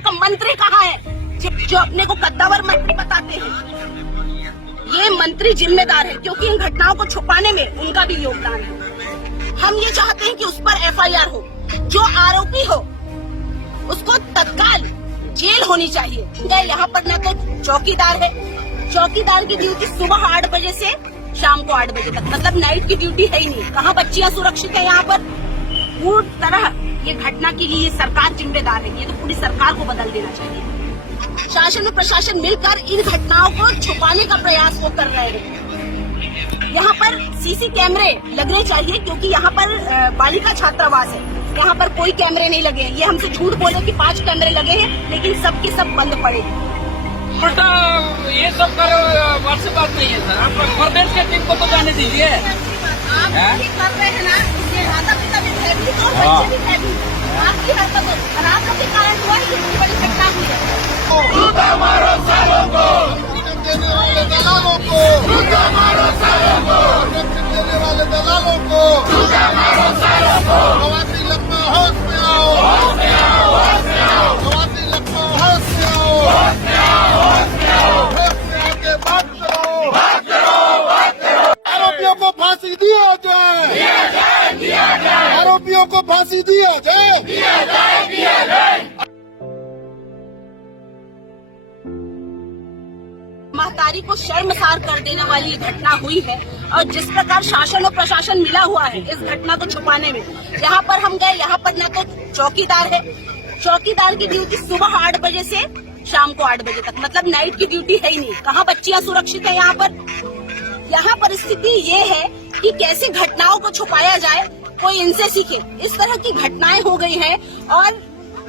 यहाँ का मंत्री कहाँ है जो अपने को कद्दावर मंत्री बताते हैं। ये मंत्री जिम्मेदार है क्योंकि इन घटनाओं को छुपाने में उनका भी योगदान है। हम ये चाहते हैं कि उस पर FIR हो, जो आरोपी हो उसको तत्काल जेल होनी चाहिए। यहाँ पर न तो चौकीदार है, चौकीदार की ड्यूटी सुबह 8 बजे से शाम को 8 बजे तक, मतलब नाइट की ड्यूटी है ही नहीं। कहाँ बच्चियां सुरक्षित है यहाँ पर? पूरी तरह ये घटना के लिए सरकार जिम्मेदार है। ये तो पूरी सरकार को बदल देना चाहिए। शासन और प्रशासन मिलकर इन घटनाओं को छुपाने का प्रयास वो कर रहे हैं। यहाँ पर CC कैमरे लगने चाहिए क्योंकि यहाँ पर बालिका छात्रावास है, यहाँ पर कोई कैमरे नहीं लगे हैं। ये हमसे झूठ बोले कि 5 कैमरे लगे हैं, लेकिन सबके सब बंद पड़े हैं। उल्टा ये सब कर वार्षिक बात नहीं है सर। आप प्रदेश के टीम को तो जाने दीजिए। आप कर रहे हैं ना, ये माता पिता भी हैप्पी तो बच्चे भी हैप्पी। आपकी हरकतों खराबों के कारण हुआ ही इतनी बड़ी घटना हुई है। जूता मारो सालों को, देने वाले दलालों को, जूता मारो सालों को, देने वाले दलालों को, जूता मारो सालों को। खवातीन लखनऊ होश में आओ, होश में आओ, होश में आओ। खवातीन लखनऊ होश में आओ, होश में आओ, होश में आओ। होश में आके बात करो, बात करो, बात करो। आरोपियों को फांसी दिया जाए, दिया जाए, दिया जाए। आरोपियों को फांसी दिया जाए, दिया जाए, दिया जाए। महतारी को शर्मसार कर देने वाली घटना हुई है और जिस प्रकार शासन और प्रशासन मिला हुआ है इस घटना को छुपाने में। यहाँ पर हम गए, यहाँ पर न तो चौकीदार है, चौकीदार की ड्यूटी सुबह 8 बजे से शाम को 8 बजे तक, मतलब नाइट की ड्यूटी है ही नहीं। कहाँ बच्चियां सुरक्षित है यहाँ पर? यहाँ परिस्थिति ये है कि कैसे घटनाओं को छुपाया जाए, कोई इनसे सीखे। इस तरह की घटनाएं हो गई हैं और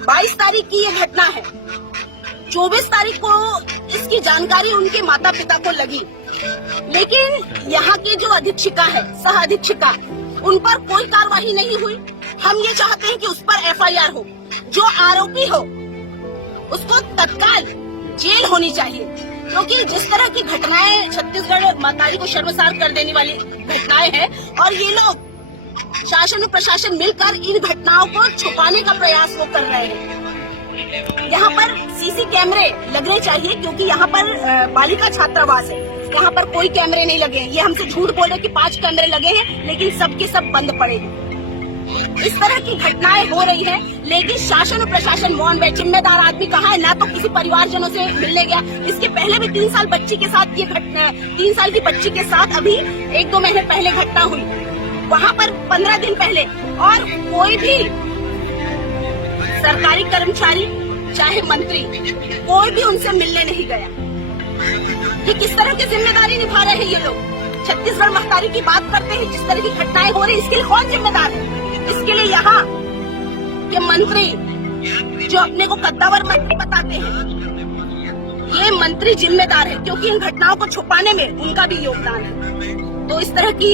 22 तारीख की ये घटना है। 24 तारीख को इसकी जानकारी उनके माता पिता को लगी, लेकिन यहाँ के जो अधीक्षिका है, सह अधीक्षिका, उन पर कोई कार्रवाई नहीं हुई। हम ये चाहते हैं कि उस पर FIR हो, जो आरोपी हो उसको तत्काल जेल होनी चाहिए। क्योंकि जिस तरह की घटनाएं छत्तीसगढ़ महतारी को शर्मसार कर देने वाली घटनाएं हैं और ये लोग शासन और प्रशासन मिलकर इन घटनाओं को छुपाने का प्रयास वो कर रहे हैं। यहाँ पर CC कैमरे लगने चाहिए क्योंकि यहाँ पर बालिका छात्रावास है, यहाँ पर कोई कैमरे नहीं लगे हैं। ये हमसे झूठ बोले कि 5 कैमरे लगे हैं, लेकिन सबके सब बंद पड़े हैं। इस तरह की घटनाएं हो रही हैं, लेकिन शासन और प्रशासन मौन है। जिम्मेदार आदमी कहाँ है? ना तो किसी परिवारजनों से मिलने गया। इसके पहले भी 3 साल बच्ची के साथ ये घटना, 3 साल की बच्ची के साथ अभी 1-2 महीने पहले घटना हुई, वहाँ पर 15 दिन पहले। और कोई भी सरकारी कर्मचारी चाहे मंत्री, कोई भी उनसे मिलने नहीं गया। ये किस तरह की जिम्मेदारी निभा रहे हैं ये लोग? छत्तीसगढ़ महतारी की बात करते हैं, जिस तरह की घटनाएं हो रही है इसके लिए कौन जिम्मेदार है? इसके लिए यहाँ के मंत्री जो अपने को कद्दावर मंत्री बताते हैं, ये मंत्री जिम्मेदार है क्योंकि इन घटनाओं को छुपाने में उनका भी योगदान है। तो इस तरह की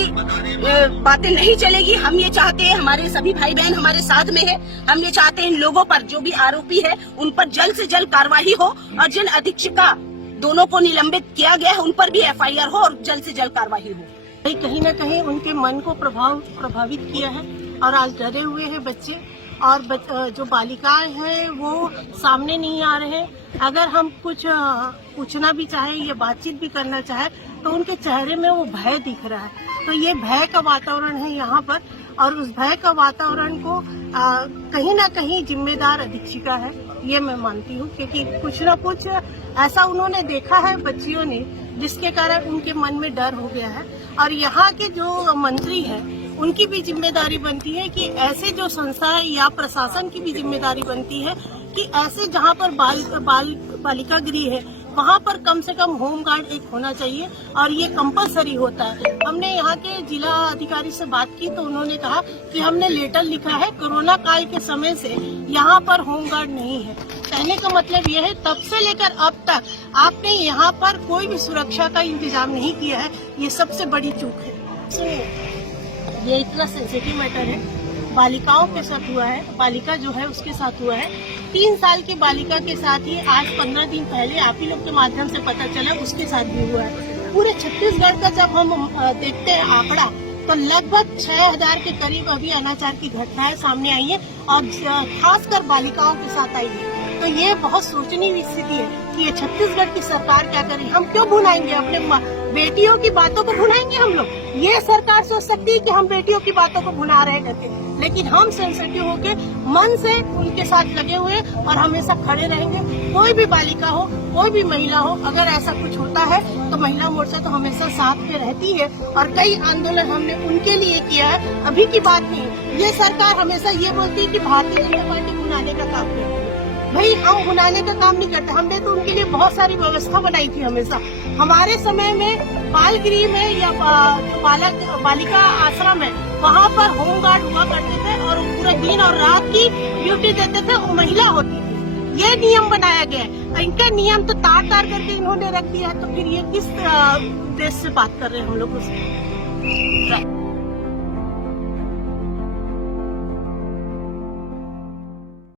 बातें नहीं चलेगी। हम ये चाहते हैं, हमारे सभी भाई बहन हमारे साथ में है, हम ये चाहते हैं इन लोगों पर, जो भी आरोपी है उन पर जल्द से जल्द कार्रवाई हो और जिन अधीक्षिका दोनों को निलंबित किया गया है उन पर भी FIR हो और जल्द से जल्द कार्रवाई हो। कहीं न कहीं उनके मन को प्रभावित किया है और आज डरे हुए हैं बच्चे और जो बालिकाएं हैं वो सामने नहीं आ रहे हैं। अगर हम कुछ पूछना भी चाहे या बातचीत भी करना चाहे तो उनके चेहरे में वो भय दिख रहा है। तो ये भय का वातावरण है यहाँ पर और उस भय का वातावरण को कहीं ना कहीं जिम्मेदार अधीक्षिका है, ये मैं मानती हूँ। क्योंकि कुछ न कुछ ऐसा उन्होंने देखा है बच्चियों ने जिसके कारण उनके मन में डर हो गया है। और यहाँ के जो मंत्री हैं उनकी भी जिम्मेदारी बनती है कि ऐसे जो संस्था है या प्रशासन की भी जिम्मेदारी बनती है कि ऐसे जहाँ पर बालिका गृह है वहाँ पर कम से कम होम गार्ड एक होना चाहिए और ये कंपलसरी होता है। हमने यहाँ के जिला अधिकारी से बात की तो उन्होंने कहा कि हमने लेटर लिखा है, कोरोना काल के समय से यहाँ पर होम गार्ड नहीं है। कहने का मतलब ये है तब से लेकर अब तक आपने यहाँ पर कोई भी सुरक्षा का इंतजाम नहीं किया है, ये सबसे बड़ी चूक है। ये इतना सेंसिटिव मैटर है, बालिकाओं के साथ हुआ है, बालिका जो है उसके साथ हुआ है। 3 साल की बालिका के साथ ही आज 15 दिन पहले आप ही लोग के माध्यम से पता चला उसके साथ भी हुआ है। पूरे छत्तीसगढ़ का जब हम देखते हैं आंकड़ा तो लगभग 6000 के करीब अभी अनाचार की घटनाएं सामने आई है और खासकर बालिकाओं के साथ आई है। तो ये बहुत सोचनीय स्थिति है कि ये छत्तीसगढ़ की सरकार क्या करे। हम क्यों भुनाएंगे अपने बेटियों की बातों को, भुनाएंगे हम लोग? ये सरकार सोच सकती है कि हम बेटियों की बातों को भुना रहे करके, लेकिन हम सेंसिटिव होके मन से उनके साथ लगे हुए और हमेशा खड़े रहेंगे। कोई भी बालिका हो, कोई भी महिला हो, अगर ऐसा कुछ होता है तो महिला मोर्चा तो हमेशा साथ में रहती है और कई आंदोलन हमने उनके लिए किया है। अभी की बात नहीं है। ये सरकार हमेशा ये बोलती है कि भारतीय जनता पार्टी भुनाने का काम करती है। भाई हम भुनाने का काम नहीं करते, हमने तो उनके लिए बहुत सारी व्यवस्था बनाई थी। हमेशा हमारे समय में बाल गृह में या बालिका आश्रम है, वहाँ पर होमगार्ड हुआ करते थे और पूरे दिन और रात की ड्यूटी देते थे, वो महिला होती थी। ये नियम बनाया गया है। इनका नियम तो तार करके इन्होंने रख दिया है, तो फिर ये किस देश से बात कर रहे हैं हम लोग उसमें?